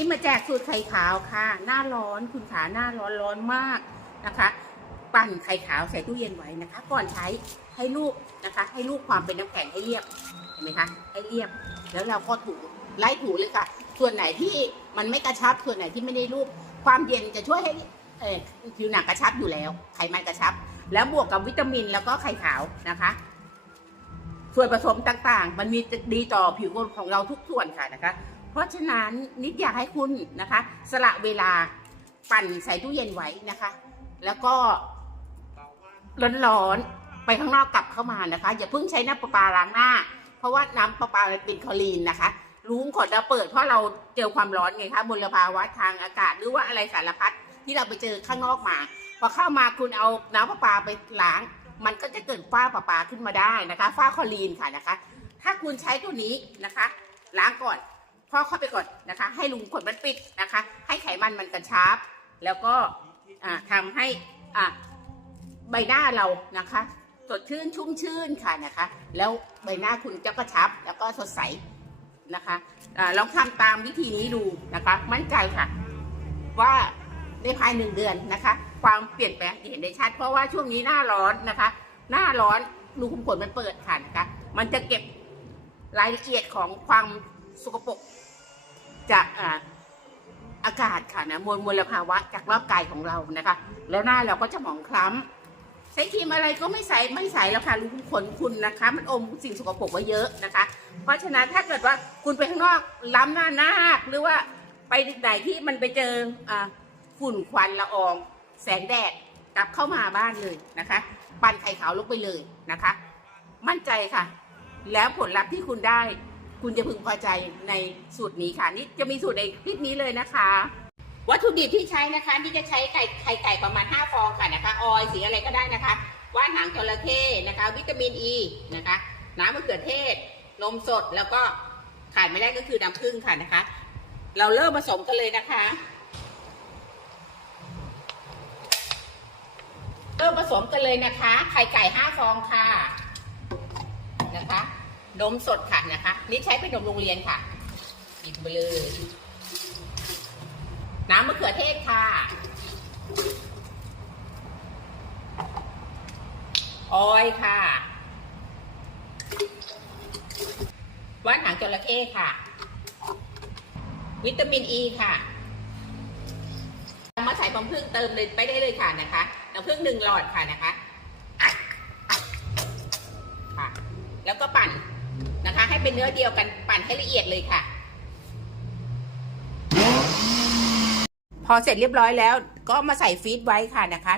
นี้มาแจกสูตรไข่ขาวค่ะ หน้าร้อนคุณขาหน้าร้อนร้อนมากนะคะ ปั่นไข่ขาวใส่ตู้เย็นไว้นะคะ ก่อนใช้ให้ลูกนะคะ ให้ลูกความเป็นน้ำแข็งให้เรียบเห็นไหมคะให้เรียบ แล้วเราก็ถูไล่ถูเลยค่ะ ส่วนไหนที่มันไม่กระชับส่วนไหนที่ไม่ได้รูป ความเย็นจะช่วยให้เอ่อผิวหนังกระชับอยู่แล้ว ไขมันกระชับ แล้วบวกกับวิตามินแล้วก็ไข่ขาวนะคะ ส่วนผสมต่างๆ มันมีดีต่อผิวของเราทุกส่วนค่ะนะคะ เพราะฉะนั้นนิดอยากให้คุณนะคะ สละเวลาปั่นใส่ตู้เย็นไว้นะคะ แล้วก็ร้อนๆไปข้างนอกกลับเข้ามานะคะ อย่าเพิ่งใช้น้ำประปาล้างหน้า เพราะว่าน้ำประปาเป็นคลอรีนนะคะรุ้งขอจะเปิดเพราะเราเจอความร้อนไงคะมลภาวะทางอากาศหรือว่าอะไรสารพัดที่เราไปเจอข้างนอกมา พอเข้ามาคุณเอาน้ำประปาไปล้าง มันก็จะเกิดฝ้าประปาขึ้นมาได้นะคะฝ้าคลอรีนค่ะนะคะ ถ้าคุณใช้ตัวนี้นะคะ ล้างก่อน พ่อเข้าไปก่อนนะคะ ให้ลุงขนมันปิดนะคะ ให้ไขมันมันกระชับ แล้วก็อ่าทำให้อใบหน้าเรานะคะสดชื่นชุ่มชื่นค่ะนะคะ แล้วใบหน้าคุณจะกระชับ แล้วก็สดใสนะคะอาลองทำตามวิธีนี้ดูนะคะ มั่นใจค่ะ ว่าในภายหนึ่งเดือนนะคะ ความเปลี่ยนแปลงจะเห็นได้ชัด เพราะว่าช่วงนี้หน้าร้อนนะคะ หน้าร้อนรูขุมขนมันเปิดค่ะนะคะ มันจะเก็บรายละเอียดของความ สกปรกจากอากาศค่ะนะมวลมลภาวะจากรอบกายของเรานะคะ แล้วหน้าเราก็จะหมองคล้ำใช้ครีมอะไรก็ไม่ใส่ไม่ใส่แล้วค่ะรูขุมขนคุณนะคะ มันอมสิ่งสกปรกไว้เยอะนะคะ เพราะฉะนั้นถ้าเกิดว่าคุณไปข้างนอกล้ำหน้านาคหรือว่าไปไหนที่มันไปเจออฝุ่นควันละออง แสงแดดกลับเข้ามาบ้านเลยนะคะ ปั่นไข่ขาวลงไปเลยนะคะ มั่นใจค่ะ แล้วผลลัพธ์ที่คุณได้ คุณจะพึงพอใจในสูตรนี้ค่ะ นี่จะมีสูตรในคลิปนี้เลยนะคะ วัตถุดิบที่ใช้นะคะที่จะใช้ไข่ไข่ไก่ประมาณ 5 ฟองค่ะนะคะ ออยสีอะไรก็ได้นะคะ ว่านหางจระเข้นะคะ วิตามินอ e, ีนะคะ น้ำมะเขือเทศ นมสดแล้วก็ขาดไม่ได้ก็คือน้ำผึ้งค่ะนะคะ เราเริ่มผสมกันเลยนะคะ เริ่มผสมกันเลยนะคะ ไข่ไก่ห้าฟองค่ะ นมสดค่ะนะคะ นี่ใช้เป็นนมโรงเรียนค่ะหยิบไปเลย น้ำมะเขือเทศค่ะออยค่ะว่านหางจระเข้ค่ะ วิตามินอ e ีค่ะมาใส่น้ำผึ้งเติมเลยไปได้เลยค่ะนะคะน้ำผึ้งหนึ่งหลอดค่ะนะคะ ค่ะ แล้วก็ปั เป็นเนื้อเดียวกันปั่นให้ละเอียดเลยค่ะ พอเสร็จเรียบร้อยแล้ว ก็มาใส่ฟีดไว้ค่ะนะคะ